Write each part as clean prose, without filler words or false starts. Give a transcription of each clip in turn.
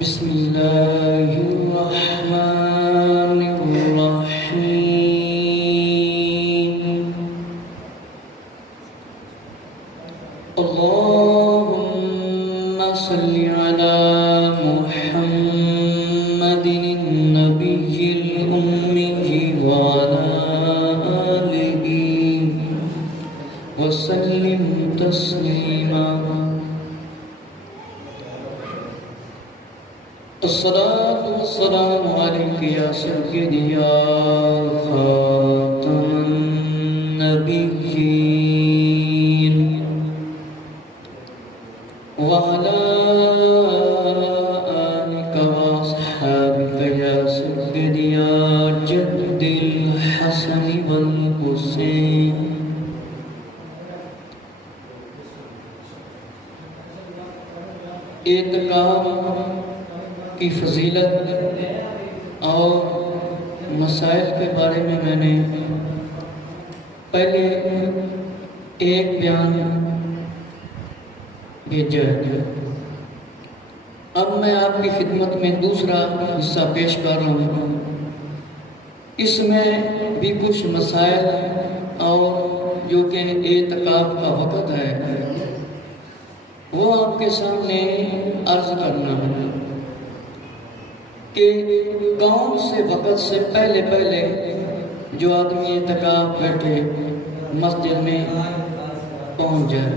بسم الله الرحمن الرحيم. اللهم صل على محمد النبي الأمي وعلى آله وسلم تسليما. الصلاة والسلام عليك يا سيدي يا خاتم النبيين وعلى آلك وأصحابك يا سيدي يا جد الحسن والحسين. اعتکاف کی فضیلت اور مسائل کے بارے میں میں نے پہلے ایک بیان بھیجا ہے. اب میں آپ کی خدمت میں دوسرا حصہ پیش کر رہا ہوں. اس میں بھی کچھ مسائل اور جو کہ اعتکاف کا وقت ہے وہ آپ کے سامنے عرض کرنا ہے کہ کون سے وقت سے پہلے جو آدمی اعتکاف بیٹھے مسجد میں پہنچ جائے.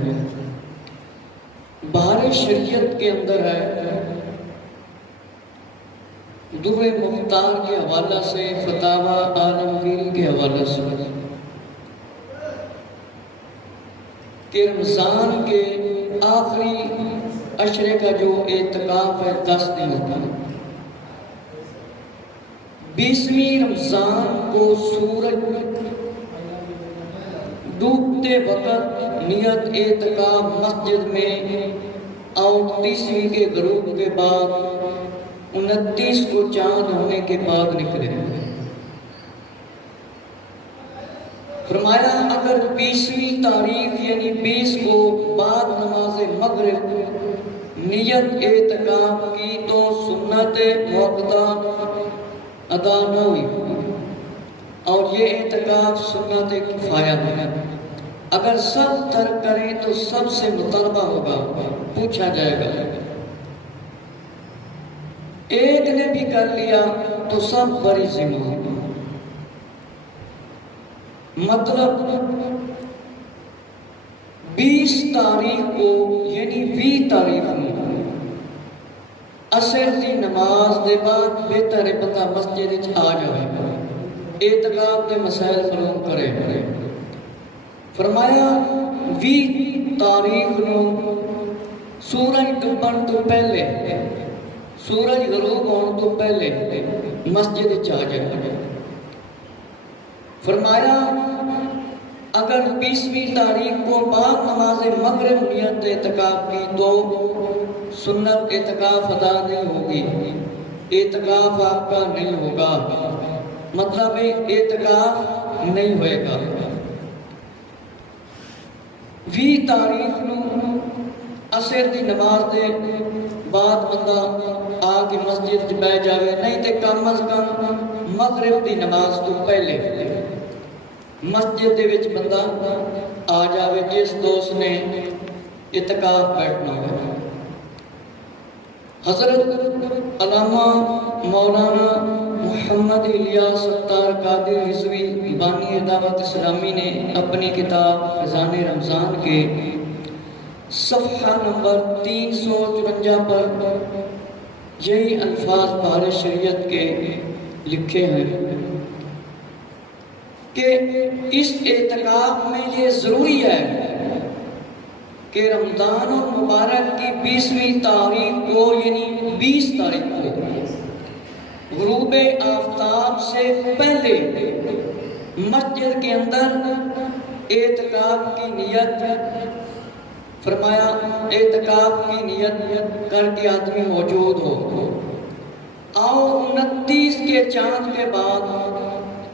بہار شریعت کے اندر ہے در مختار کے حوالہ سے، فتاوی عالمگیری کے حوالہ سے کہ رمضان کے آخری عشرے کا جو اعتکاف ہے 10 دن ہوتا ہے. 20ویں رمضان کو سورج ڈوبتے وقت نیت اعتکاف مسجد میں اور 30ویں کے غروب کے بعد 29 کو چاند ہونے کے بعد نکلے. فرمایا اگر 20ویں تاریخ یعنی 20 کو بعد نماز مغرب نیت اعتکاف کی تو سنت موقدہ ادا نہ ہوئی اور یہ اعتکاف سنت کفایہ ہے. اگر سب ترک کریں تو سب سے مطالبہ ہوگا، پوچھا جائے گا. ایک نے بھی کر لیا تو سب بری ذمہ ہوگا. مطلب 20 تاریخ کو یعنی 20 تاریخ میں عصر دی نماز دے بعد بہتر ہے بندہ مسجد آ جائے، اعتکاف دے مسائل معلوم کرے. فرمایا 20 تاریخ نو سورج ڈوبن تو پہلے، سورج غروب ہونے تو پہلے مسجد آ جائے. فرمایا اگر 20ویں تاریخ کو بعد نماز مغرب نیت اعتکاف کی تو سنت اعتکاف ادا نہیں ہوگی، اعتکاف آپ کا نہیں ہوگا، مطلب اعتکاف نہیں ہوئے گا. 20 تاریخ نو عصر دی نماز دے بعد بندہ آ کے مسجد بہ جاوے، نہیں تے کم از کم مغرب دی نماز تو پہلے مسجد دے وچ بندہ آ جاوے جس دوست نے اعتکاف بیٹھنا ہے. حضرت علامہ مولانا محمد الیاس ستار قادری رضوی بانی دعوت اسلامی نے اپنی کتاب فیضان رمضان کے صفحہ نمبر 354 پر یہی الفاظ بہار شریعت کے لکھے ہیں کہ اس اعتکاف میں یہ ضروری ہے کہ رمضان المبارک کی 20ویں تاریخ کو یعنی 20 تاریخ کو غروب آفتاب سے پہلے مسجد کے اندر اعتکاف کی نیت، فرمایا اعتکاف کی نیت کر کے آدمی موجود ہو اور 29 کے چاند کے بعد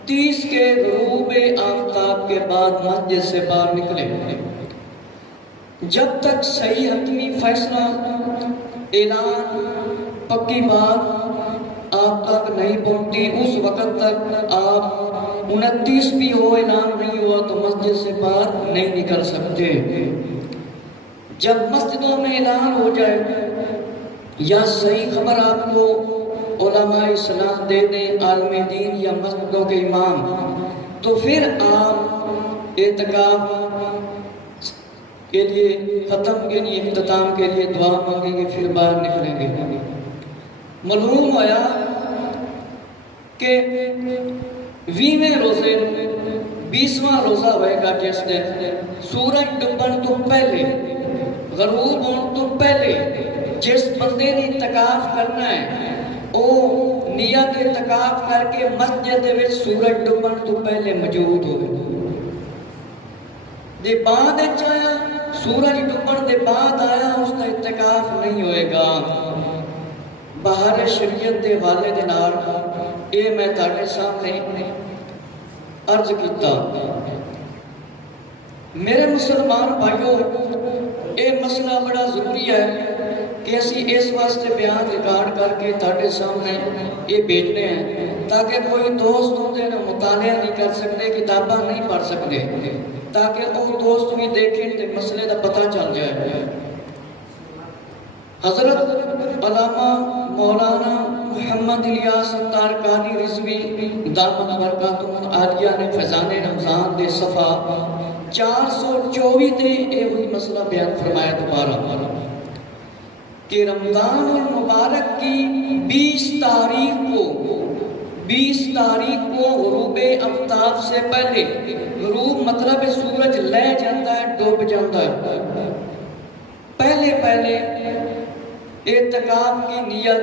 30 کے غروب آفتاب کے بعد مسجد سے باہر نکلے. جب تک صحیح حتمی فیصلہ اعلان پکی بات آپ تک نہیں پہنچتی، اس وقت تک آپ 29 بھی ہو اعلان نہیں ہوا تو مسجد سے باہر نہیں نکل سکتے۔ جب مسجدوں میں اعلان ہو جائے یا صحیح خبر آپ کو علماء اسلام دے دیں، عالم دین یا مسجدوں کے امام، تو پھر آپ اعتکاف کے لیے ختم کے لیے اختتام کے لیے دعا مانگیں گے، پھر باہر نکلیں گے۔ معلوم ہوا کہ 20ویں روزے 20واں روزہ ہوئے گا جس دن سورج ڈوبن تو پہلے، غروب ہون تو پہلے جس بندے نے اعتکاف کرنا ہے وہ نیت اعتکاف کر کے مسجد دے وچ سورج ڈوبن تو پہلے موجود ہوئے۔ جے بعد آیا سورج ڈوبن دے بعد آیا اس کا اعتکاف نہیں ہوئے گا۔ باہر شریعت دے حوالے دے نال اے میں تہاڈے سامنے عرض کیتا۔ میرے مسلمان بھائیو، اے مسئلہ بڑا ضروری ہے کہ اسی اس واسطے بیان ریکارڈ کر کے تہاڈے سامنے یہ بھیجنے ہیں تاکہ کوئی دوست ہوندے نا مطالعہ نہیں کر سکتے، کتاباں نہیں پڑھ سکتے، تاکہ وہ دوست بھی دیکھیں تے مسئلے دا پتہ چل جائے۔ حضرت علامہ مولانا محمد الیاس ستار قادری رضوی دامت برکاتہ عالیہ نے فیضان رمضان دے صفحہ 424 تے اے ہوئی مسئلہ بیان فرمایا دوبارہ کہ رمضان المبارک کی 20 تاریخ کو غروب آفتاب سے پہلے، غروب مطلب سورج لے جاتا ہے، ڈوب جاتا ہے، پہلے اعتکاف کی نیت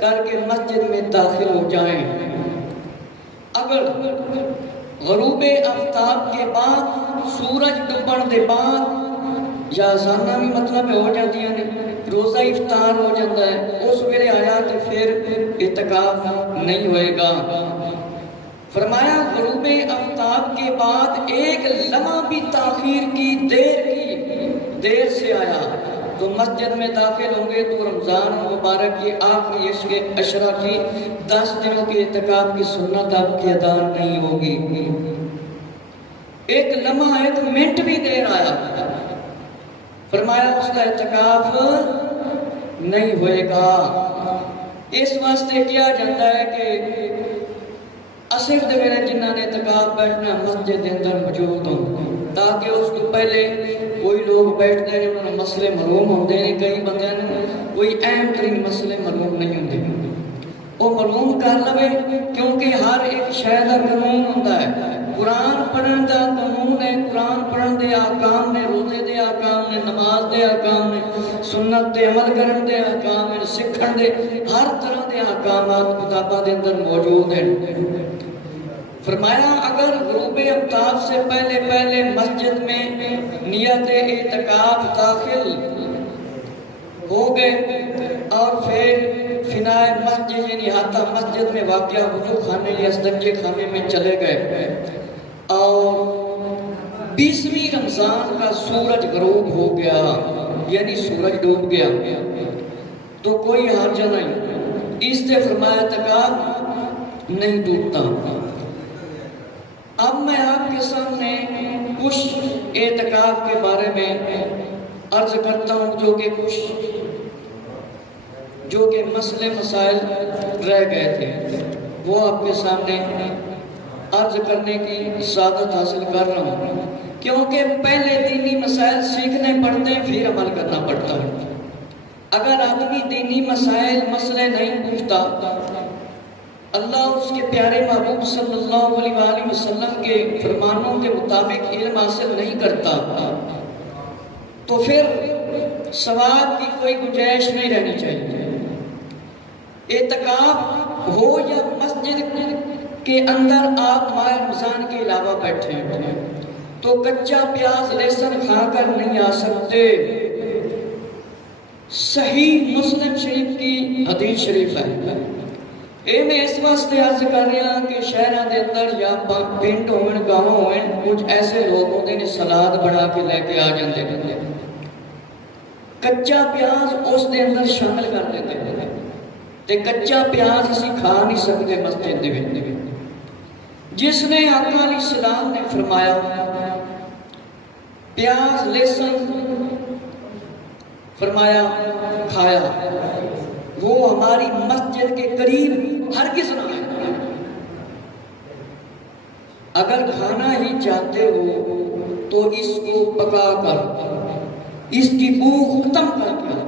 کر کے مسجد میں داخل ہو جائیں۔ اگر غروب آفتاب کے بعد سورج ڈوبن دے بعد یا زانہ بھی مطلب ہو جاتی ہے، روزہ افطار ہو جاتا ہے، اس ویلے آیا کہ پھر اعتکاف نہیں ہوئے گا۔ فرمایا غروب آفتاب کے بعد ایک لمحہ بھی تاخیر کی دیر سے آیا تو مسجد میں داخل ہوں گے تو رمضان مبارک کی آخری عشق عشرہ کی 10 دنوں کے اعتکاف کی سنت آپ کی ادا نہیں ہوگی۔ ایک لمحہ ایک منٹ بھی دیر آیا، فرمایا اس کا اعتکاف نہیں ہوئے گا۔ اس واسطے کیا جاتا ہے کہ عصر دے ویلے جنہاں نے اعتکاف بیٹھنا مسجد دے اندر موجود ہوں، تاکہ اس کو پہلے کوئی لوگ بیٹھتے ہیں انہوں نے مسئلے معلوم ہوندے ہیں، کئی بندے نے کوئی اہم ترین مسئلے معلوم نہیں ہوندے، وہ معلوم کر لوے، کیونکہ ہر ایک شے دا قانون ہوندا ہے۔ قرآن پڑھن دا قانون ہے، قرآن پڑھن دے احکام نے، روزے دے احکام نے، نماز دے احکام نے، سنت تے عمل کرن دے احکام نے، سکھن دے ہر طرح دے احکامات کتاباں دے اندر موجود ہیں۔ فرمایا اگر غروب آفتاب سے پہلے مسجد میں نیت اعتکاف داخل ہو گئے اور پھر فنائے مسجد یعنی ہاتھا مسجد میں واقع وضو خانے یا استنجے خانے میں چلے گئے اور 20ویں رمضان کا سورج غروب ہو گیا یعنی سورج ڈوب گیا تو کوئی حرج نہیں، اس سے فرمایا اعتکاف نہیں ٹوٹتا۔ اب میں آپ کے سامنے کچھ اعتکاف کے بارے میں عرض کرتا ہوں جو کہ مسئلے مسائل رہ گئے تھے، وہ آپ کے سامنے عرض کرنے کی سعادت حاصل کر رہا ہوں، کیونکہ پہلے دینی مسائل سیکھنے پڑتے ہیں پھر عمل کرنا پڑتا ہے۔ اگر آدمی دینی مسئلے نہیں پوچھتا، اللہ اور اس کے پیارے محبوب صلی اللہ علیہ وآلہ وسلم کے فرمانوں کے مطابق علم حاصل نہیں کرتا تو پھر ثواب کی کوئی گنجائش نہیں رہنی چاہیے۔ اعتکاف ہو یا مسجد کے اندر آپ ماہ رمضان کے علاوہ بیٹھے ہیں تو کچا پیاز لہسن کھا کر نہیں آ سکتے۔ صحیح مسلم شریف کی حدیث شریف ہے، اے میں اس واسطے عرض کر رہا کہ شہرہ دے اندر یا پنڈ ہوئن گاؤں ہوئن کچھ ایسے لوگ ہوتے ہیں سلاد بڑھا کے لے کے آ جاتے ہیں، کچا پیاز اس دے اندر شامل کر دیتے ہیں، تے کچا پیاز اسی کھا نہیں سکتے مسجد دے وچ. جس نے آقا علیہ السلام نے فرمایا پیاز لہسن فرمایا کھایا وہ ہماری مسجد کے قریب ہرگز نہ آئے. اگر کھانا ہی چاہتے ہو تو اس کو پکا کر اس کی بو ختم کر کے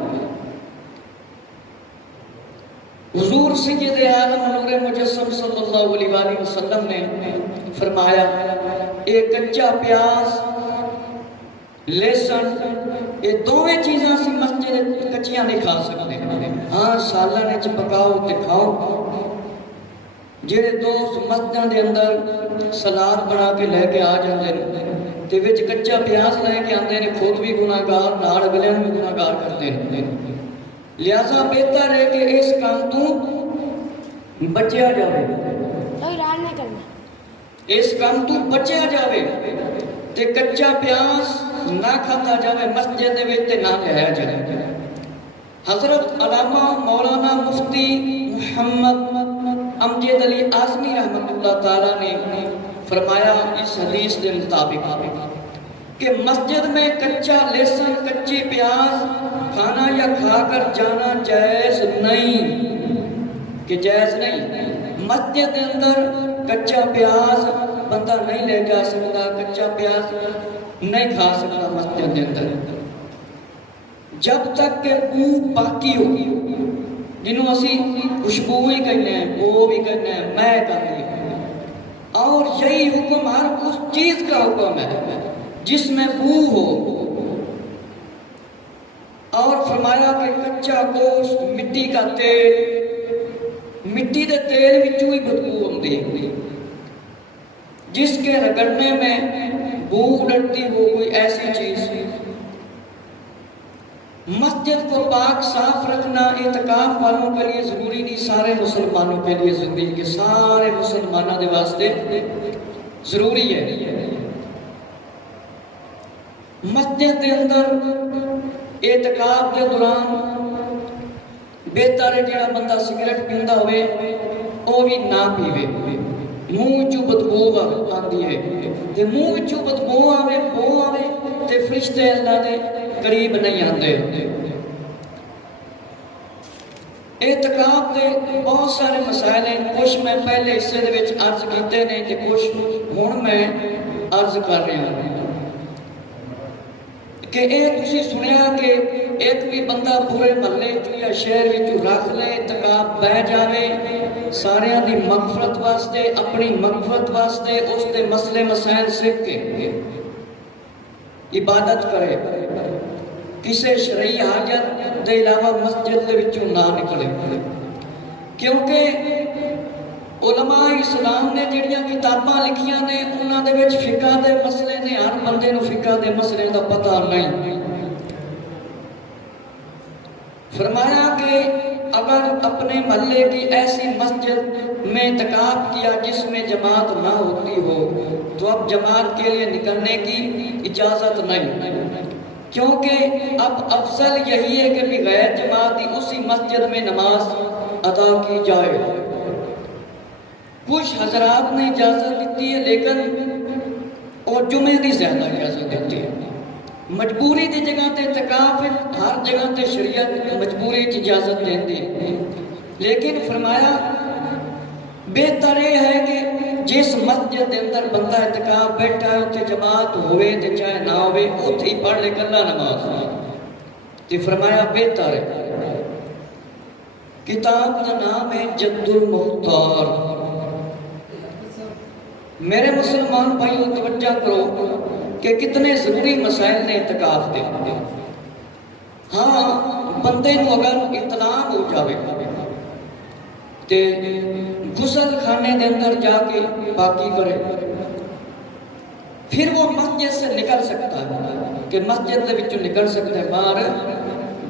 حضور سید عالم نور مجسم صلی اللہ علیہ وآلہ وسلم نے فرمایا ایک کچا پیاز لہسن یہ دوویں چیزاں سی مسجد کچیاں نہیں کھا سکتے. ہاں سالن وچ پکاؤ تے کھاؤ. جڑے دوست مسجداں دے اندر سلاد بنا کے لے کے آ جاندے نے تے وچ کچا پیاز لے کے آندے نے خود بھی گناہگار نال اگلیاں بھی گناہگار کرتے ہیں. لہذا بہتر ہے کہ اس کام تو بچیا جاوے. اس کام تو بچیا جاوے تے کچا پیاز نہ کھاتا جاوے مسجد دے وچ تے نہ لایا جائے. حضرت علامہ مولانا مفتی محمد امجد علی اعظمی رحمۃ اللہ تعالیٰ نے فرمایا اس حدیث کے مطابق کہ مسجد میں کچا لہسن کچی پیاز کھانا یا کھا کر جانا جائز نہیں کہ جائز نہیں. مسجد کے اندر کچا پیاز بندہ نہیں لے جا سکتا, کچا پیاز نہیں کھا سکتا مسجد کے اندر جب تک کہ بو باقی ہوگی, جنہوں اسی خوشبو ہی کہنے ہیں, بو بھی کہنے ہیں, میں کہتے ہیں. اور یہی حکم ہر اس چیز کا حکم ہے جس میں بو ہو. اور فرمایا کہ کچا گوشت, مٹی کا تیل, مٹی دے تیل وچوں ہی بدبو ہوندی ہے. جس کے رگڑنے میں بو ڈرتی ہو کوئی ایسی چیز. مسجد کو پاک صاف رکھنا اعتکاف والوں کے لیے ضروری نہیں, سارے مسلمانوں کے لیے ضروری ہے کہ سارے مسلمانوں کے واسطے ضروری ہے. مسجد کے اندر اعتکاف کے دوران بہتر ہے جڑا بندہ سگریٹ پیندا ہوئے وہ بھی نہ پیوے. منہ وچوں بدبو آندی ہے تے منہ وچوں بدبو آوے, بو آوے تے فرشتے اللہ دے قریب نہیں آتے. اعتکاف دے بہت سارے مسائل ہیں, کچھ میں پہلے حصے دے وچ عرض کیتے نے تے کچھ ہن میں عرض کر رہا ہوں کہ اے تسی سنیا کہ ایک بھی بندہ پورے محلے چوں یا شہر وچوں رکھ لے, اعتکاف بہ جاوے ساریاں دی مغفرت واسطے, اپنی مغفرت واسطے, اس دے مسئلے مسائل سیکھ کے عبادت کرے, کسے شرعی حاجت دے علاوہ مسجد دے وچوں نہ نکلے. کیونکہ علماء اسلام نے جڑیاں کتاباں لکھیاں نے انہاں دے وچ فقہ دے مسئلے نے, ہر بندے نوں فقہ دے مسئلے دا پتہ نہیں. فرمایا کہ اگر اپنے محلے کی ایسی مسجد میں اعتکاف کیا جس میں جماعت نہ ہوتی ہو تو اب جماعت کے لیے نکلنے کی اجازت نہیں, کیونکہ اب افضل یہی ہے کہ بغیر جماعتی اسی مسجد میں نماز ادا کی جائے. کچھ حضرات نے اجازت دیتی ہے لیکن اور جمعے کی زیادہ اجازت دیتی ہے. مجبوری دی جگہ تے اعتکاف ہر جگہ تے شریعت مجبوری کی اجازت دیندی ہے, لیکن فرمایا بہتر یہ ہے کہ جس مسجد کے اندر بندہ اعتکاف بیٹھا ہے اتنے جماعت ہوئے تے چاہے نہ ہوئے اتنے ہی پڑھ لے کلا نماز. تے فرمایا بہتر ہے. کتاب کا نام ہے جد المختار. میرے مسلمان بھائیوں توجہ کرو کہ کتنے ضروری مسائل نے اعتکاف دے. ہاں بندے نو اگر اطلاع ہو جاوے تے غسل خانے دے اندر جا کے پاکی کرے, پھر وہ مسجد سے نکل سکتا ہے کہ مسجد دے وچوں نکل سکتا ہے, باہر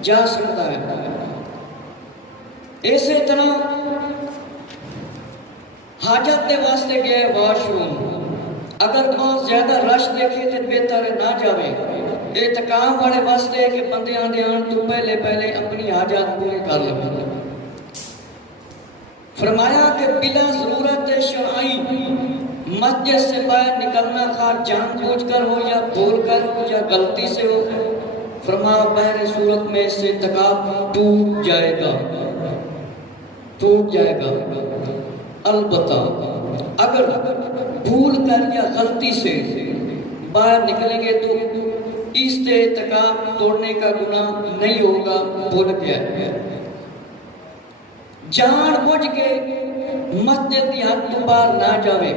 جا سکتا ہے. اسی طرح حاجت دے واسطے گئے واش روم, اگر بہت زیادہ رش دیکھے تو بہتر ہے نہ جاوے. اعتکاف والے واسطے کہ بندے آن تو پہلے اپنی حاجات پوری کر لیں. فرمایا کہ بلا ضرورت شرعی مسجد سے باہر نکلنا خواہ جان بوجھ کر ہو یا بھول کر ہو یا غلطی سے ہو، فرمایا بہر صورت میں اس سے اعتکاف ٹوٹ جائے گا، ٹوٹ جائے گا۔ البتہ اگر بھول کر یا غلطی سے باہر نکلیں گے تو اس سے اعتکاف توڑنے کا گناہ نہیں ہوگا، بھول گیا ہے۔ جان بوجھ کے مسجد کی حد تو باہر نہ جاوے،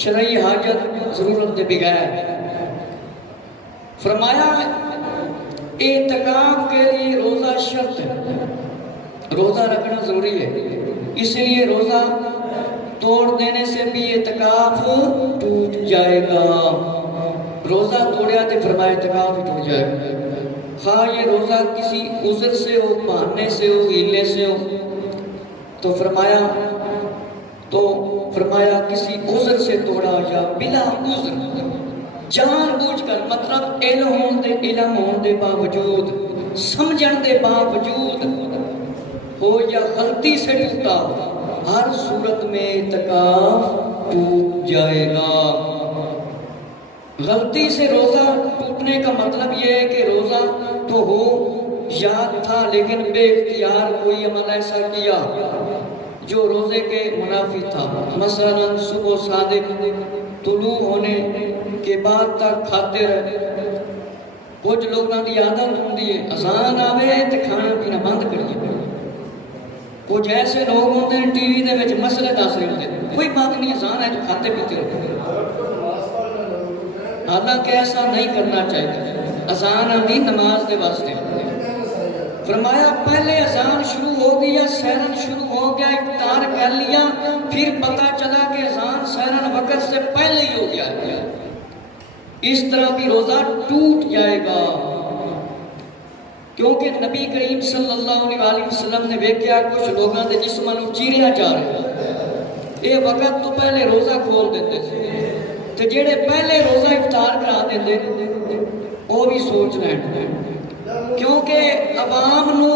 شرعی حاجت ضرورت کے بغیر۔ فرمایا اعتکاف کے لیے روزہ شرط ہے، روزہ رکھنا ضروری ہے، اس لیے روزہ توڑ دینے سے بھی اعتکاف ٹوٹ جائے گا۔ روزہ توڑیا تو فرمایا اعتکاف ہی ٹوٹ جائے گا، خواہ یہ روزہ کسی عذر سے ہو، بہانے سے ہو، ہیلے سے ہو، تو فرمایا کسی عذر سے توڑا یا بلا عذر جان بوجھ کر، مطلب علم ہون دے باوجود، سمجھن دے باوجود ہو یا غلطی سے ٹوٹا، ہر صورت میں اعتکاف ٹوٹ جائے گا۔ غلطی سے روزہ ٹوٹنے کا مطلب یہ ہے کہ روزہ تو ہو، یاد تھا، لیکن بے اختیار کوئی عمل ایسا کیا جو روزے کے منافی تھا، مثلا صبح صادق طلوع ہونے کے بعد تک کھاتے رہے۔ کچھ لوگوں کی عادت ہوتی ہے اذان آوے تو کھانا پینا بند کریے۔ کچھ ایسے لوگ ہوتے ہیں ٹی وی دے وچ مسئلے دس رہے ہوتے ہیں، کوئی بات نہیں، اذان ہے تو کھاتے پیتے رہتے۔ حالانکہ ایسا نہیں کرنا چاہیے، اذان آتی نماز کے واسطے۔ فرمایا پہلے اذان شروع ہو گئی یا سحرن شروع ہو گیا، افطار کر لیا، پھر پتہ چلا کہ اذان سحرن وقت سے پہلے ہی ہو گیا، اس طرح بھی روزہ ٹوٹ جائے گا۔ کیونکہ نبی کریم صلی اللہ علیہ وسلم نے ویکھیا کچھ لوگوں کے جسموں کو چیریا جا رہے، یہ وقت تو پہلے روزہ کھول دیتے تھے، تو جڑے پہلے روزہ افطار کرا دیتے وہ بھی سوچ رہے ہیں، کیونکہ امام نو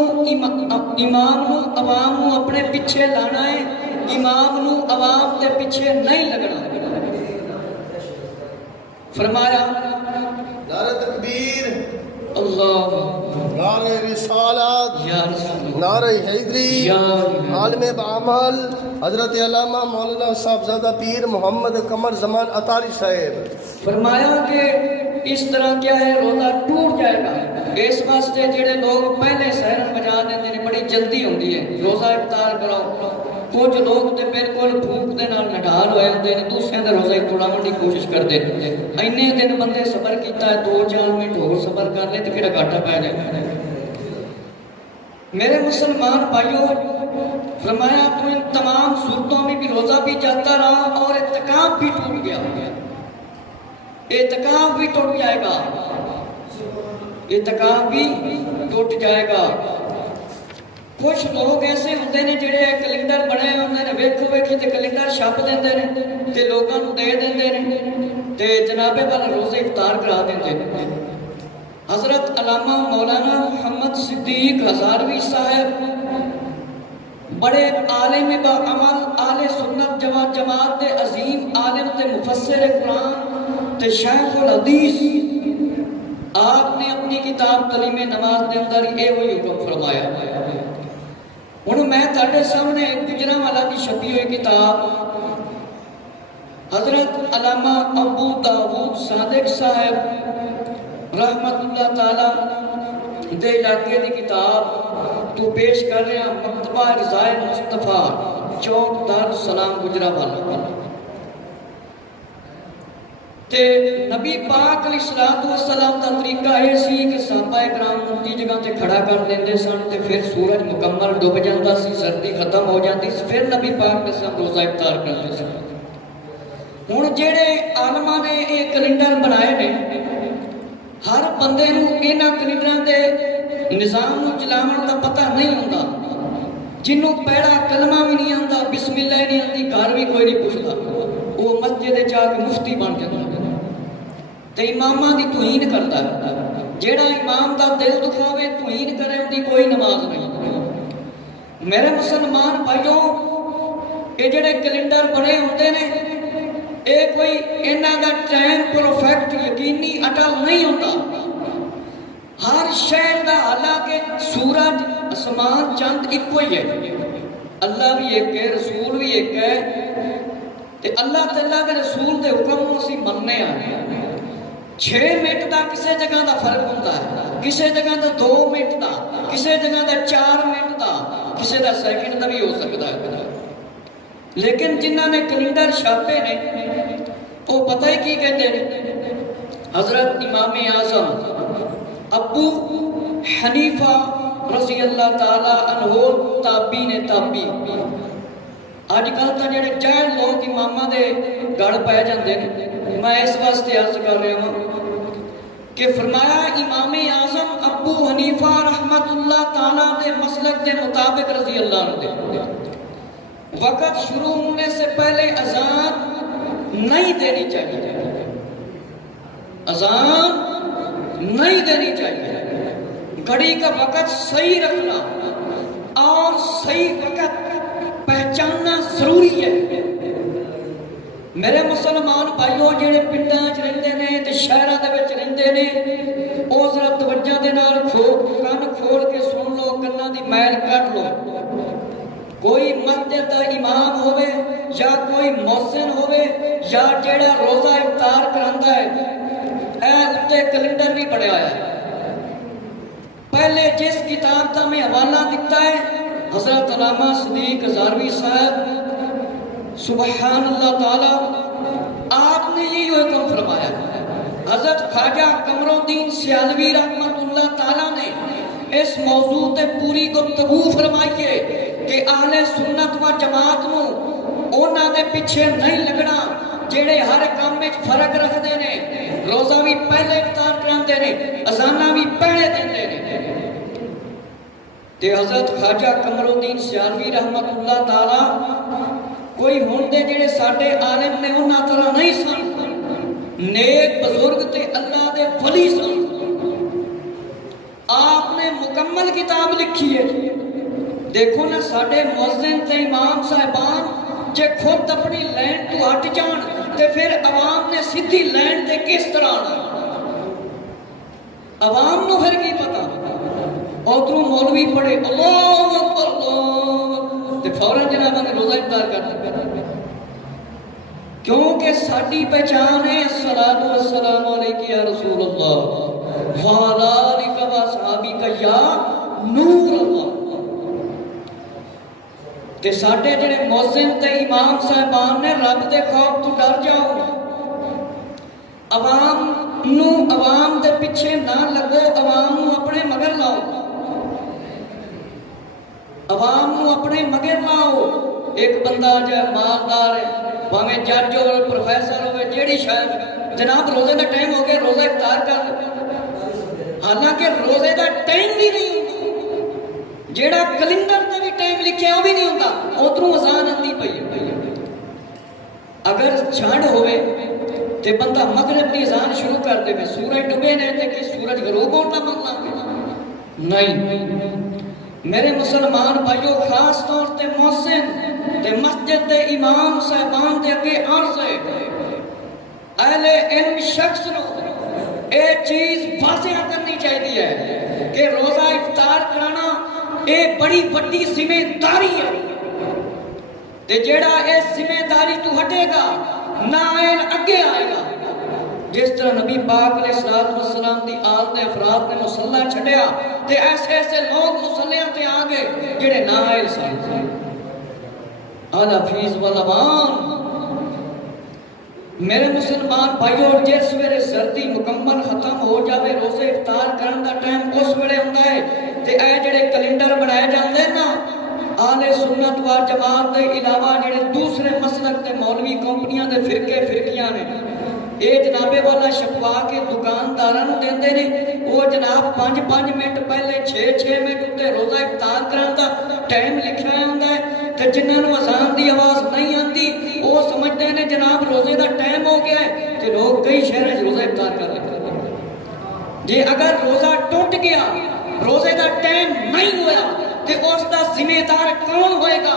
اپنے پیچھے لانا ہے، امام نو عوام کے پیچھے نہیں لگنا۔ فرمایا نعرہ تکبیر، اللہ، نعرہ رسالت، نعرہ حیدری، عالم بعمل حضرت علامہ مولانا صاحبزادہ پیر محمد قمر زمان اطاری صاحب۔ فرمایا کہ اس طرح کیا ہے روزہ ٹوٹ جائے گا، اس واسطے جڑے لوگ پہلے سحرن بجا دیتے ہیں، بڑی جلدی ہوتی ہے روزہ افطار کراؤ۔ کچھ لوگ تے بالکل بھوک دے نال نڈال ہوئے ہوتے ہیں، دوسرے کا روزہ توڑاون کی کوشش کرتے ہیں۔ اینے دن بندے صبر کیتا ہے، 2-4 منٹ اور صبر کر لے تو کہڑا گھاٹا پی جائے۔ میرے مسلمان بھائیوں، فرمایا تو ان تمام صورتوں میں بھی روزہ بھی جاتا رہا اور اعتکاف بھی ٹوٹ گیا، اعتکاف بھی ٹوٹ جائے گا، اعتکاف بھی ٹوٹ جائے گا۔ کچھ لوگ ایسے ہوتے ہیں جڑے کیلنڈر بنے ہوتے ہیں، ویکھو ویکھی تے کیلنڈر چھپ دیندے ہیں تے لوگوں کو دے دیندے ہیں تے جناب والا روزے افطار کرا دیندے ہیں۔ حضرت علامہ مولانا محمد صدیق ہزاروی صاحب بڑے عالم با عمل، اہل سنت جماعت دے عظیم عالم تے مفسر قرآن تے شیخ الحدیث، آپ نے اپنی کتاب تعلیم نماز دے اندر یہ ہوئی حکم فرمایا۔ ہوں میں تھوڑے سامنے گجرانوالہ کی چھپی ہوئی کتاب حضرت علامہ ابو داود صادق صاحب رحمت اللہ تعالی دے علاقے کی کتاب تو پیش کر رہے ہیں، مکتبہ رضائے مصطفیٰ، چوک دار السلام گجرانوالہ۔ تے نبی پاک علیہ السلام کا طریقہ یہ سی کہ صحابہ کرام اونچی جگہ تے کھڑا کر دیندے سن تے پھر سورج مکمل ڈوب جاتا سی، سردی ختم ہو جاتی سی، پھر نبی پاک علیہ السلام روزہ افطار کرتے سن۔ ہن جڑے عالماں نے یہ کیلنڈر بنائے نے، ہر بندے نو انہاں کیلنڈراں دے نظام نو چلاون دا پتہ نہیں ہوندا، جنوں پیڑا کلمہ بھی نہیں آندا، بسم اللہ نہیں آندی، گھر بھی کوئی نہیں پوچھدا، وہ مسجد جا کے مفتی بن جاتا تے اماماں دی توہین کرتا ہے۔ جیڑا امام دا دل دکھاوے توہین کرے ان دی کوئی نماز نہیں۔ میرے مسلمان بھائیوں، یہ جڑے کیلنڈر بنے ہوتے ہیں یہ کوئی انہاں دا ٹائم پرفیکٹ یقینی اٹل نہیں ہوتا. ہر شہر دا حالانکہ سورج آسمان چند ایک ہی ہے، اللہ بھی ایک ہے، رسول بھی ایک ہے، تے اللہ تعالیٰ کے رسول دے حکم کو اسی مننے آئے. 6 منٹ دا کسے جگہ دا فرق ہوتا ہے، کسے جگہ دا 2 منٹ دا، کسے جگہ دا 4 منٹ دا، کسے دا سیکنڈ دا بھی ہو سکتا ہے. لیکن جنہاں نے کیلنڈر چھاپے نے وہ پتہ ہی کی کہتے ہیں، حضرت امام اعظم ابو حنیفہ رضی اللہ تعالیٰ عنہ تابعین نے تابعی. آج کل تا جڑے جاہل لوگ امامہ دے گڑ پہ جاندے نے، میں اس واسطے عرض کر رہا ہوں کہ فرمایا امام اعظم ابو حنیفہ رحمت اللہ تعالیٰ دے مسلک دے مطابق رضی اللہ عنہ دے وقت شروع ہونے سے پہلے اذان نہیں دینی چاہیے، اذان نہیں دینی چاہیے. گھڑی کا وقت صحیح رکھنا اور صحیح وقت پہچاننا ضروری ہے. میرے مسلمان بھائیو جڑے پنڈاں وچ رہندے نے تے شہراں دے وچ رہندے نے او ذرا توجہ دے نال کان کھول کے سن لو، کاناں دی میل کٹ لو. کوئی مسجد دا امام ہوئے یا کوئی محسن ہوئے یا جیڑا روزہ افطار کراندا ہے، اے اُتے کیلنڈر نہیں بڑھیا ہے. پہلے جس کتاب دا میں حوالہ دیتا ہے حضرت علامہ صدیق ہزاروی صاحب سبحان اللہ تعالی، آپ نے یہی حکم فرمایا. حضرت خواجہ قمر الدین سیالوی رحمت اللہ تعالی نے اس موضوع تے پوری گفتگو فرمائی ہے کہ اہل سنت و جماعت نو اونا دے پیچھے نہیں لگنا جڑے ہر کام میں فرق رکھتے ہیں، روزہ بھی پہلے افطار کراندے نے، اذانہ بھی پہلے دیندے نے. تے حضرت خواجہ قمر الدین سیالوی رحمت اللہ تعالی کوئی ہوندے جڑے ساڈے عالم نے انہاں طرح نہیں سن، نیک بزرگ تے اللہ دے ولی سن. آپ نے مکمل کتاب لکھی ہے. دیکھو نا ساڈے مؤذن تے امام صاحبان جے خود اپنی لائن تو ہٹ جان تے پھر عوام نے سیدھی لائن تے کس طرح آنا؟ عوام نو پھر کی پتا؟ ادھروں مولوی پڑھے اللہ اکبر اللہ تے فوراً جناب نے روزہ افطار کر دیا. کیونکہ ساڈی پہچان ہے الصلاۃ والسلام علیک یا رسول اللہ وعلی آلک و اصحابک یا نور اللہ. تے ساڈے جڑے مؤذن تے امام صاحبان نے رب دے خوف تو ڈر جاؤ، عوام دے پیچھے نہ لگو، عوام نو اپنے مگر لاؤ، عوام نو اپنے مگر لاؤ. ایک بندہ جو مالدار ہے بھاویں جج ہو پروفیسر ہوئے جیڑی شاید جناب روزے دا ٹائم ہو گیا روزہ افطار کر لو، حالانکہ روزے دا ٹائم بھی نہیں ہوتا، جیڑا کیلنڈر تے بھی ٹائم لکھیا وہ بھی نہیں ہوتا، ادھروں اذان آندی پئی. اگر جھڑ ہوئے تے بندہ مغرب کی اذان شروع کر دے میں سورج ڈبے نے تے کہ سورج غروب ہونا مطلب نہیں. میرے مسلمان بھائیو خاص طور تے محسن تے مسجد تے امام صاحبان دے اگے عرض ہے، اہل علم شخص نو اے چیز واضح کرنی چاہیے ہے کہ روزہ افطار کرانا اے بڑی بڑی ذمہ داری ہے. تے جیڑا اس ذمہ داری تو ہٹے گا نائل اگے آئے گا. جس طرح نبی پاک علیہ السلام دی آل نے افراد نے مسلح چھڑیا تے ایسے ایسے لوگ مسلیاں تے آگے جڑے نائل سن. آدھا فیض والعوام میرے مسلمان بھائیو جس ویلے سردی مکمل ختم ہو جاوے روزے افطار کرن دا ٹائم اس ویلے ہوندا ہے تے اے جڑے کیلنڈر بنائے جاندے نا اہل سنت و جماعت دے علاوہ جڑے دوسرے مسلک تے مولوی کمپنیاں دے فرقیاں نے اے جنابے والا چھپوا کے دکانداراں نوں دیندے نے. وہ جناب 5 منٹ پہلے 6 منٹ اُتے روزہ افطار کرن دا ٹائم لکھیا ہوندا ہے تے جنہاں نوں اذان دی آواز نہیں آندی وہ سمجھتے ہیں جناب روزے دا ٹائم ہو گیا ہے تے لوگ کئی شہراں وچ روزہ افطار کر رہے ہیں. جے اگر روزہ ٹوٹ گیا روزے دا ٹائم نہیں ہوا تے اس دا ذمہ دار کون ہوئے گا؟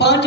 5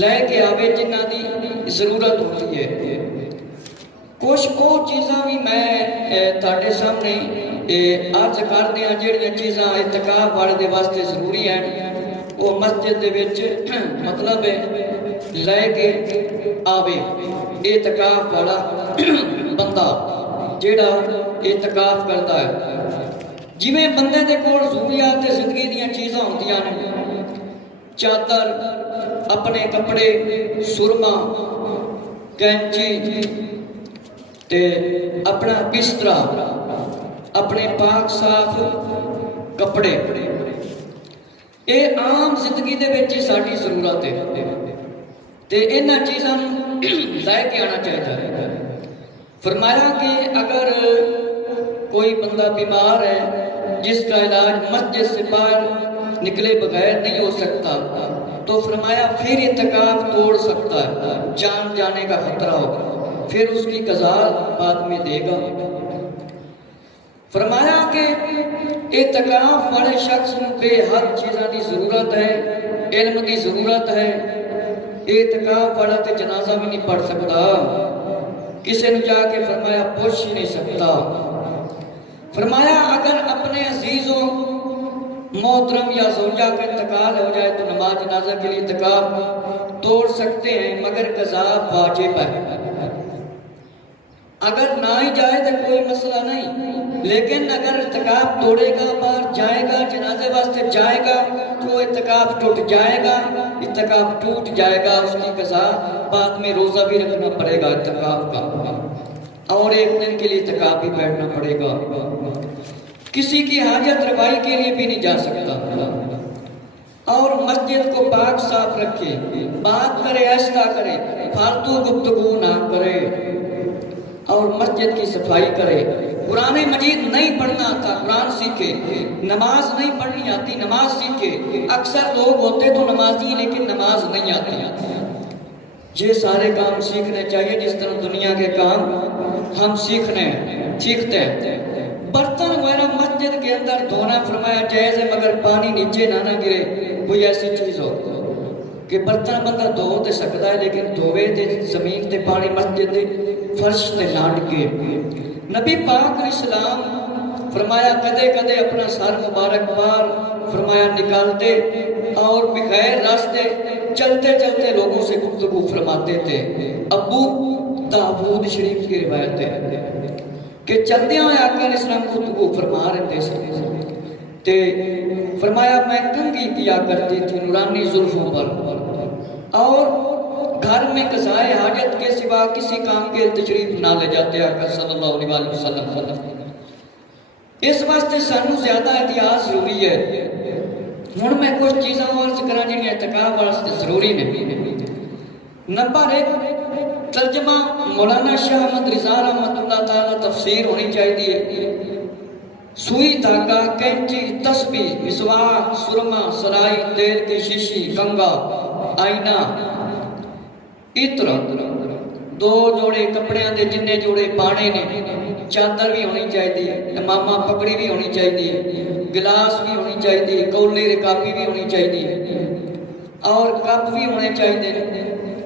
لے کے آوے جنہ دی ضرورت ہوتی ہے۔ کچھ اور چیزاں بھی میں تاڑے سامنے عرض کر دیا جڑیاں چیزاں اعتکاف والے دے واسطے ضروری ہیں، وہ مسجد دے وچ مطلب لے کے آوے اعتکاف والا بندہ جیڑا اعتکاف کرتا ہے۔ جویں بندے دے کول ضروریات زندگی دیاں چیزاں ہوندیاں نے، چادر، اپنے کپڑے، سرما، کینچی تے اپنا بسترا، اپنے پاک صاف کپڑے، اے عام زندگی دے وچ ساڈی ضرورت ہے تے انہاں چیزاں لے کے آنا چاہیے۔ فرمایا کہ اگر کوئی بندہ بیمار ہے جس کا علاج مسجد سے باہر نکلے بغیر نہیں ہو سکتا تو فرمایا پھر اعتکاف توڑ سکتا ہے، جان جانے کا خطرہ ہو، پھر اس کی قضا بعد میں دے گا۔ فرمایا کہ اعتکاف والے شخص کو بے حد چیزاں دی ضرورت ہے، علم دی ضرورت ہے۔ اعتکاف والا تے جنازہ بھی نہیں پڑھ سکتا، کسی نے جا کے فرمایا پوچھ ہی نہیں سکتا۔ فرمایا اگر اپنے عزیزوں محترم یا زوجہ کا انتقال ہو جائے تو نماز جنازہ کے لیے اعتکاف توڑ سکتے ہیں، مگر قضا واجب ہے۔ اگر نہ ہی جائے تو کوئی مسئلہ نہیں، لیکن اگر اعتکاف توڑے گا، باہر جائے گا، جنازے واسطے جائے گا تو اعتکاف ٹوٹ جائے گا، اعتکاف ٹوٹ جائے گا، اس کی قضا بعد میں روزہ بھی رکھنا پڑے گا اعتکاف کا، اور ایک دن کے لیے اعتکاف بھی بیٹھنا پڑے گا۔ کسی کی حاجت روائی کے لیے بھی نہیں جا سکتا، اور مسجد کو پاک صاف رکھے، بات کرے ایسا کرے، فالتو گفتگو نہ کرے، اور مسجد کی صفائی کرے۔ قرآن مجید نہیں پڑھنا آتا، قرآن سیکھے۔ نماز نہیں پڑھنی آتی، نماز سیکھے۔ اکثر لوگ ہوتے تو نمازی لیکن نماز نہیں آتی۔ یہ سارے کام سیکھنے چاہیے، جس طرح دنیا کے کام ہم سیکھتے ہیں۔ برتن وغیرہ مسجد کے اندر دھونا فرمایا جائز ہے، مگر پانی نیچے نہ گرے، کوئی ایسی چیز ہو کہ برتن بندہ دھو تے سکتا ہے لیکن دھوے تے زمین تے پانی مسجد دے فرش تے نہ ڈگے۔ نبی پاک علیہ السلام فرمایا کدے کدے اپنا سر مبارک بار فرمایا نکالتے اور بغیر راستے چلتے چلتے لوگوں سے گفتگو فرماتے تھے۔ ابو داؤد شریف کی روایت ہے کہ چلتے ہوئے آقا علیہ السلام گفتگو فرما رہے تھے، فرمایا میں کنگھی کیا کرتی تھی نورانی زلفوں پر، اور گھر میں قضائے حاجت کے سوا کسی کام کے تشریف نہ لے جاتے آقا صلی اللہ علیہ وسلم۔ اس واسطے سانو زیادہ احتیاط ضروری ہے۔ ہن میں کچھ چیزاں عرض کراں جڑیاں اعتکاف واسطے ضروری نے۔ نمبر 1، ترجمہ مولانا شاہ احمد رضا رحمۃ اللہ تعالی تفسیر ہونی چاہیے۔ سوئی دھاگا، کینچی، تسبیح، مسواک، سرما، سرائی، تیل کی شیشی، کنگا، آئینہ، عطر، 2 جوڑے کپڑیاں دے جننے جوڑے پانے نے، چادر بھی ہونی چاہیے، امامہ پگڑی بھی ہونی چاہیے، گلاس بھی ہونی چاہیے، کولی رکابی بھی ہونی چاہیے، اور کپ بھی ہونے چاہیے،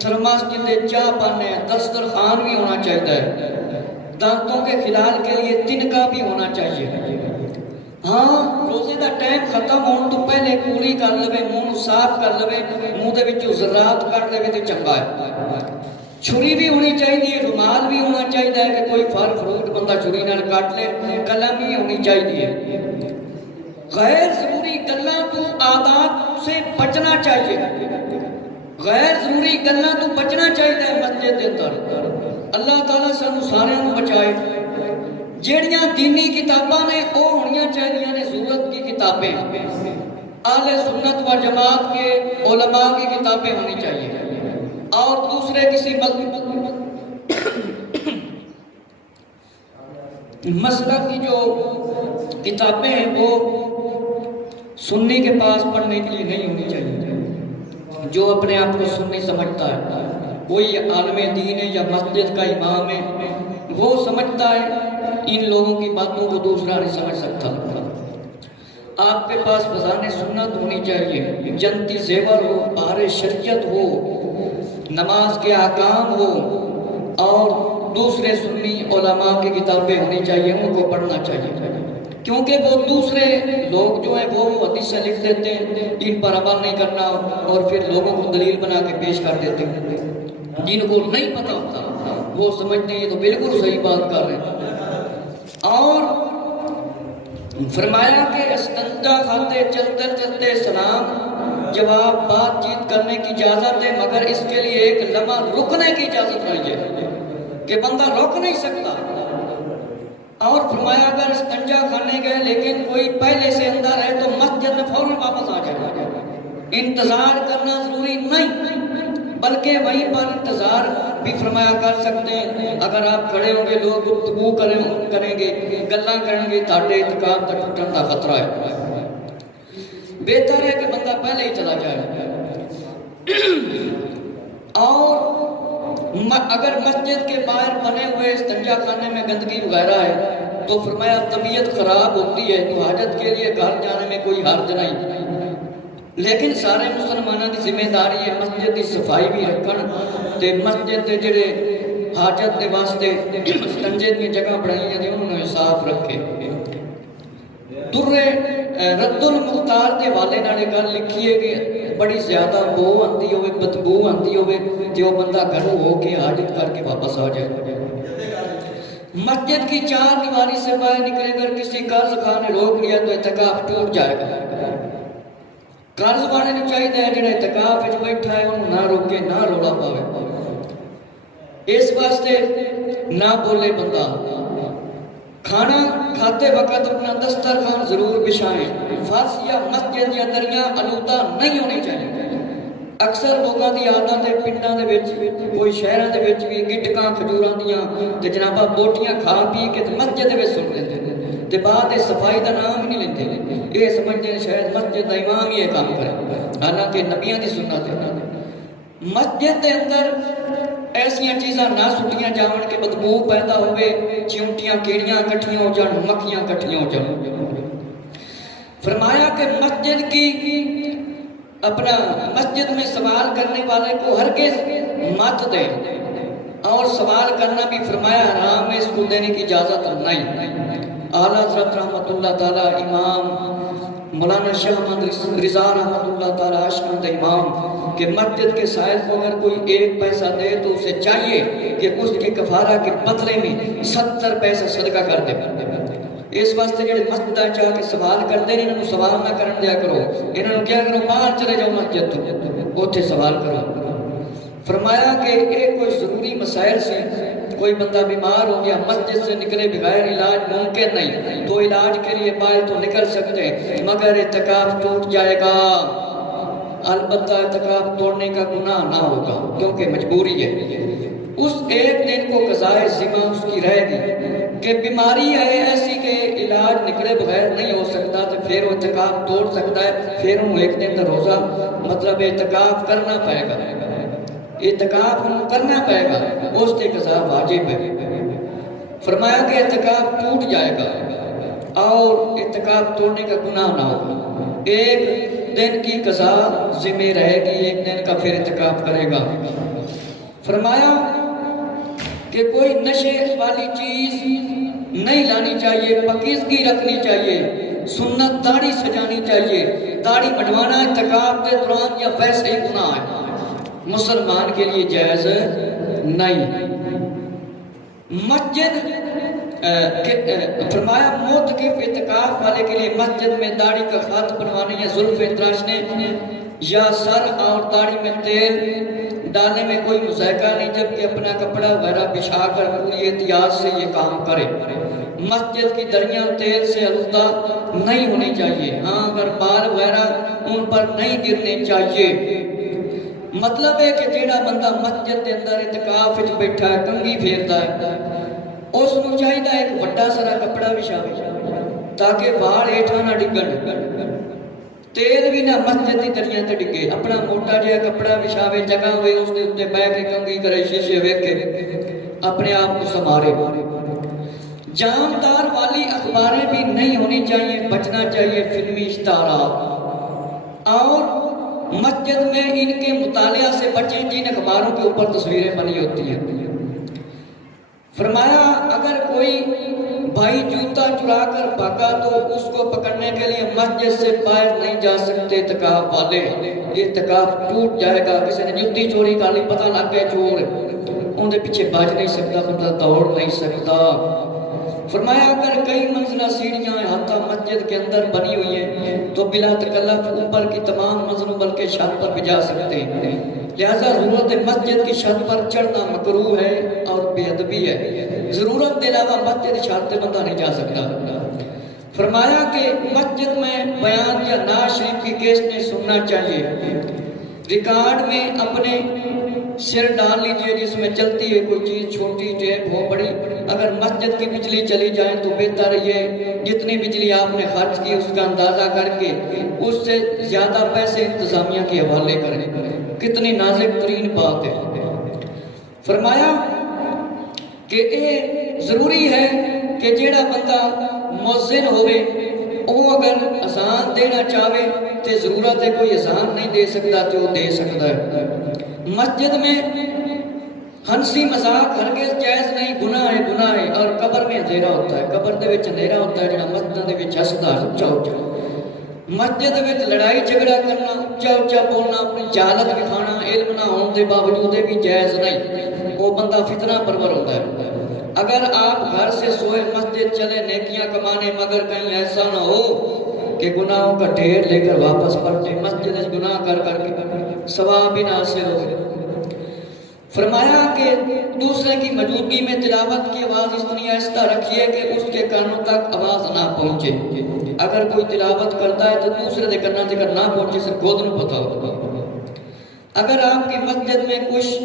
تھرماس جندے چاہ پانے ہیں، دسترخوان بھی ہونا چاہیے، دانتوں کے خلال کے لیے تنکا بھی ہونا چاہیے۔ ہاں روزے دا ٹائم ختم ہونے تو پہلے کولی کر لے، منہ صاف کر لے، منہ دے وچوں ذرات کر لے تے چنگا ہے۔ چھری بھی ہونی چاہیے، رومال بھی ہونا چاہیے کہ کوئی پھل فروٹ بندہ چھری نال کاٹ لے، قلم بھی ہونی چاہیے۔ غیر ضروری گلاں تو عادات سے بچنا چاہیے، غیر ضروری گلاں تو بچنا چاہیے مسجد کے اندر۔ اللہ تعالیٰ سانو سارے بچائے۔ جیڑیاں دینی کتاباں نے وہ ہونیاں چاہیے نے ضرورت کی کتابیں، اہل سنت و جماعت کے علماء کی کتابیں ہونی چاہیے، اور دوسرے کسی مسلک کی جو کتابیں ہیں وہ سنی کے پاس پڑھنے کے لیے نہیں ہونی چاہیے۔ جو اپنے آپ کو سنی سمجھتا ہے، کوئی عالم دین ہے یا مسجد کا امام ہے، وہ سمجھتا ہے ان لوگوں کی باتوں کو دوسرا نہیں سمجھ سکتا۔ آپ کے پاس بزان سنت ہونی چاہیے، جنتی زیور ہو، بہار شریعت ہو، نماز کے احکام ہو اور دوسرے سنی علماء کی کتابیں ہونی چاہیے، ان کو پڑھنا چاہیے، کیونکہ وہ دوسرے لوگ جو ہیں وہ حدیثیں لکھ دیتے ہیں، ان پر عمل نہیں کرنا اور پھر لوگوں کو دلیل بنا کے پیش کر دیتے ہیں، جن کو نہیں پتہ ہوتا وہ سمجھتے ہیں یہ تو بالکل صحیح بات کر رہے ہیں۔ اور فرمایا کہ استنجا کھاتے چلتے چلتے سلام جواب بات چیت کرنے کی اجازت ہے، مگر اس کے لیے ایک لمحہ رکنے کی اجازت نہیں ہے کہ بندہ رک نہیں سکتا۔ اور فرمایا اگر استنجا کھانے گئے لیکن کوئی پہلے سے اندر ہے تو مسجد میں فوراً واپس آ جائے، انتظار کرنا ضروری نہیں، بلکہ وہیں پر انتظار بھی فرمایا کر سکتے ہیں۔ اگر آپ کھڑے ہوں گے لوگ گفتگو کریں گے، گلاں کریں گے، تاڑے اعتکاف تک ٹوٹن کا خطرہ ہے، بہتر ہے کہ بندہ پہلے ہی چلا جائے۔ اور اگر مسجد کے باہر بنے ہوئے استنجا خانے میں گندگی وغیرہ ہے تو فرمایا طبیعت خراب ہوتی ہے تو حاجت کے لیے گھر جانے میں کوئی حرج نہیں، لیکن سارے مسلمانوں کی ذمہ داری ہے مسجد کی صفائی بھی رکھن تے مسجد کے جڑے حاجت کے واسطے استنجے کی جگہ بنائی ہیں انہوں نے صاف رکھے۔ رد المختار کے والے نے گل لکھی ہے کہ بڑی زیادہ بو آتی ہوئے، بدبو آتی ہوئے کہ وہ بندہ گھروں ہو کے حاجت کر کے واپس آ جائے۔ مسجد کی چار دیواری سے باہر نکلے اگر کسی قرض خواہ نے روک لیا تو اعتکاف ٹوٹ جائے گا۔ قرض والے نے چاہیے جڑا اعتکاف وچ بیٹھا ہے انہوں نہ روکے، نہ رولا پاوے، اس واسطے نہ بولے بندہ۔ کھانا کھاتے وقت اپنا دسترخوان ضرور بچھائیں، فرش یا مسجد یا دریا آلودہ نہیں ہونی چاہیے۔ اکثر لوگوں کی عادت ہے پنڈاں دے وچ کوئی شہراں دے وچ بھی گٹکاں کھجوراں دیاں تے جنابا بوٹیاں کھا پی کے مسجد دے وچ سٹ دیندے تے بعد صفائی دا نام ہی نہیں لیندے، یہ سمجھتے ہیں شاید مسجد دا امام ہی یہ کام کرے، حالانکہ نبیاں دی سنت ہے۔ مسجد دے اندر ایسیاں چیزاں نہ سٹیاں جاون کہ بدبو پیدا ہوئے، چیونٹیاں کیڑیاں کٹھیاں ہو جان، مکھیاں کٹھیاں ہو جان۔ فرمایا کہ مسجد کی اپنا مسجد میں سوال کرنے والے کو ہرگز مت دے، اور سوال کرنا بھی فرمایا حرام ہے، اس کو دینے کی اجازت نہیں۔ اعلیٰ حضرت رحمۃ اللہ تعالی امام مولانا شاہ محمد رضا رحمۃ اللہ تعالی اشکند امام کہ مسجد کے صاحب کو اگر کوئی ایک پیسہ دے تو اسے چاہیے کہ اس کے کفارہ کے بدلے میں 70 پیسہ صدقہ کر دے۔ اس واسطے جڑے مسجد چاہ کے سوال کرتے ہیں انہوں سوال نہ کرن دیا کرو، انہوں کیا کرو باہر چلے جاؤ مسجد تو اوتھے سوال کرو۔ فرمایا کہ ایک کوئی ضروری مسائل سے کوئی بندہ بیمار ہو گیا مسجد سے نکلے بغیر علاج ممکن نہیں تو علاج کے لیے باہر تو نکل سکتے ہیں مگر اعتکاف ٹوٹ جائے گا، البتہ اعتکاف توڑنے کا گناہ نہ ہوگا کیونکہ مجبوری ہے۔ اس ایک دن کو قضائے ذمہ اس کی رہے گی کہ بیماری ہے ایسی کہ علاج نکلے بغیر نہیں ہو سکتا تو پھر وہ اعتکاف توڑ سکتا ہے، پھر وہ ایک دن کا روزہ مطلب اعتکاف کرنا پائے گا، اعتکاف کرنا پائے گا، اس کے قضا واجب ہے۔ فرمایا کہ اعتکاف ٹوٹ جائے گا اور اعتکاف توڑنے کا گناہ نہ ہوگا، ایک دن کی قضا ذمہ رہے گی، ایک دن کا پھر اعتکاف کرے گا۔ فرمایا کہ کوئی نشے والی چیز نہیں لانی چاہیے، پاکیزگی رکھنی چاہیے، سنت داڑھی سجانی چاہیے، داڑھی بڑھوانا اعتکاف کے دوران یا ویسے ہی گناہ ہے، مسلمان کے لیے جائز نہیں۔ مسجد فرمایا موتقف اعتکاف والے کے لیے مسجد میں داڑھی کا خط بنوانے یا زلفیں تراشنے یا سر اور داڑھی میں تیل ڈالنے میں کوئی مذائقہ نہیں، جبکہ اپنا کپڑا وغیرہ بچھا کر پوری احتیاط سے یہ کام کرے۔ مسجد کی دریاں تیل سے آلودہ نہیں ہونی چاہیے، ہاں اگر بال وغیرہ ان پر نہیں گرنے چاہیے۔ مطلب ہے کہ جیڑا بندہ مسجد کے اندر اعتکاف وچ بیٹھا ہے کنگھی پھیرتا ہے اس کو چاہیے ایک بڑا سارا کپڑا بچھاوے تاکہ وال ہیٹھاں نہ ڈگن، تیل بھی نہ مسجد کی دریاں تے ڈگے، اپنا موٹا جہا کپڑا بچھاوے، جگہ ہوئے اس کے اوپر بیٹھ کے کنگھی کرے، شیشے ویکھ کے اپنے آپ کو سنوارے۔ جاندار والی اخباریں بھی نہیں ہونی چاہیے، بچنا چاہیے فلمی اشتہارات، اور مسجد میں ان کے مطالعہ سے بچیں جن ممباروں کے اوپر تصویریں بنی ہوتی ہیں۔ فرمایا اگر کوئی بھائی جوتا چرا کر بھاگا تو اس کو پکڑنے کے لیے مسجد سے باہر نہیں جا سکتے اعتکاف والے، یہ اعتکاف ٹوٹ جائے گا۔ کسی نے جوتی چوری کر لی، پتہ لگ گیا چور، ان کے پیچھے بچ نہیں سکتا، بندہ دوڑ نہیں سکتا۔ فرمایا اگر کئی منزلہ سیڑھیاں حتیٰ مسجد کے اندر بنی ہوئی ہیں تو بلا تکلف اوپر کی تمام منزلوں بلکہ چھت پر بھی جا سکتے ہیں، لہذا ضرورت مسجد کی چھت پر چڑھنا مکروہ ہے اور بے ادبی ہے۔ ضرورت کے علاوہ مسجد چھت پہ بندہ نہیں جا سکتا۔ فرمایا کہ مسجد میں بیان یا نعت شریف کی کیسٹیں سننا چاہیے۔ ریکارڈ میں اپنے سر ڈال لیجئے جس میں چلتی ہے کوئی چیز، چھوٹی ٹیپ ہو بڑی۔ اگر مسجد کی بجلی چلی جائے تو بہتر یہ جتنی بجلی آپ نے خرچ کی اس کا اندازہ کر کے اس سے زیادہ پیسے انتظامیہ کے حوالے کریں۔ کتنی نازک ترین بات ہے۔ فرمایا کہ یہ ضروری ہے کہ جیڑا بندہ مؤذن ہوئے وہ اگر اذان دینا چاہے تو ضرورت ہے، کوئی اذان نہیں دے سکتا تو وہ دے سکتا ہے۔ مسجد میں ہنسی مذاق ہرگز جائز نہیں، گناہ ہے اور قبر میں اندھیرا ہوتا ہے، قبر دے وچ اندھیرا ہوتا ہے، جڑا مسجد دے وچ ہسدا اچھا اچھا۔ مسجد وچ لڑائی جھگڑا کرنا، اچھا اچھا بولنا، اپنی جہالت دکھانا، علم نہ ہونے دے باوجود بھی جائز نہیں، وہ بندہ فتنہ پرور ہوتا ہے۔ اگر آپ گھر سے سوئے مسجد چلے نیکیاں کمانے، مگر کہیں ایسا نہ ہو کہ گناہوں کا ڈھیر لے کر واپس پلٹے، مسجد میں گناہ کر کے ثواب بھی نہ حاصل ہو۔ فرمایا کہ دوسرے کی موجودگی میں تلاوت کی آواز اتنی آہستہ رکھیے کہ اس کے کانوں تک آواز نہ پہنچے۔ اگر کوئی تلاوت کرتا ہے تو دوسرے دے کانوں تک نہ پہنچے، سے خود نہ پتہ ہوگا۔ اگر آپ کی مسجد میں کچھ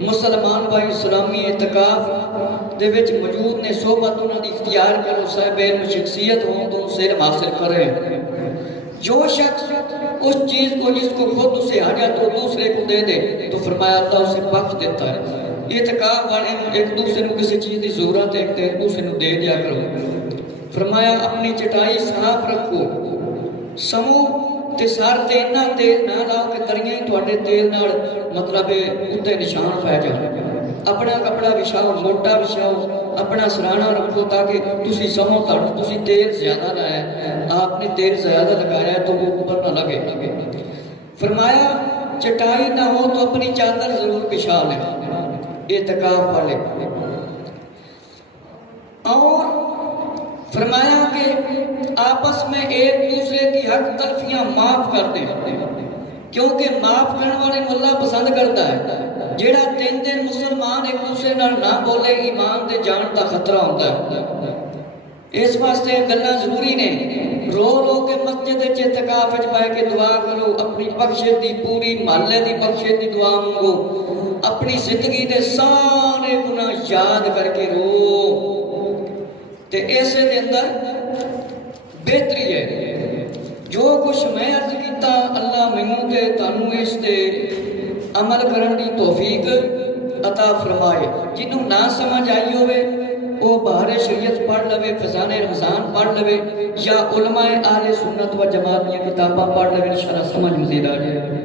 مسلمان بھائی اسلامی اعتکاف دے وچ موجود نے، صحبت انہوں نے اختیار کرو، صاحب علم شخصیت ہوں تو ان سے علم حاصل کریں۔ جو شخص اس چیز کو جس کو خود اسے حاجت تو دوسرے کو دے دے تو فرمایا اللہ اسے بخش دیتا ہے۔ اعتکاف والے ایک دوسرے کو کسی چیز کی ضرورت ہے ایک دوسرے کو دے دیا کرو۔ فرمایا اپنی چٹائی صاف رکھو، سمو تے سار تے نہ تیل نہ لاؤ کہ تریاں ہی تواڈے تیل نال مطلب اُتے نشان پہ جان۔ اپنا کپڑا بچھاؤ، موٹا بچھاؤ، اپنا سرانا رکھو تاکہ تسی سمو تسی تیل زیادہ لایا ہے، آپ نے تیل زیادہ لگایا ہے تو وہ اوپر نہ لگے۔ فرمایا چٹائی نہ ہو تو اپنی چادر ضرور بچھا لیں اعتکاف والے۔ اور فرمایا کہ آپس میں ایک دوسرے کی حق تلفیاں معاف کر دیں، کیونکہ معاف کرنے والے کو اللہ پسند کرتا ہے۔ جیڑا تین دن مسلمان ایک دوسرے نال نہ بولے ایمان دے جان دا خطرہ ہوتا ہے۔ اس واسطے گلاں ضروری نے۔ رو رو کے مسجد وچ اعتکاف وچ بیٹھ کے دعا کرو، اپنی بخشش دی پوری محلے دی بخشش دی دعا مانگو، اپنی زندگی دے سارے گناہ یاد کر کے رو تے ایسے دے اندر بہتری ہے۔ جو کچھ میں عرض کیتا اللہ مینوں تے تانوں اس تے عمل کرن دی توفیق عطا فرمائے۔ جنہوں نہ سمجھ آئی ہوئے وہ بہار شریعت پڑھ لوے، فضان رمضان پڑھ لوے یا علماء اہل سنت و جماعت کی کتاباں پڑھ لوے، انشاءاللہ سمجھ مزید آ جائے۔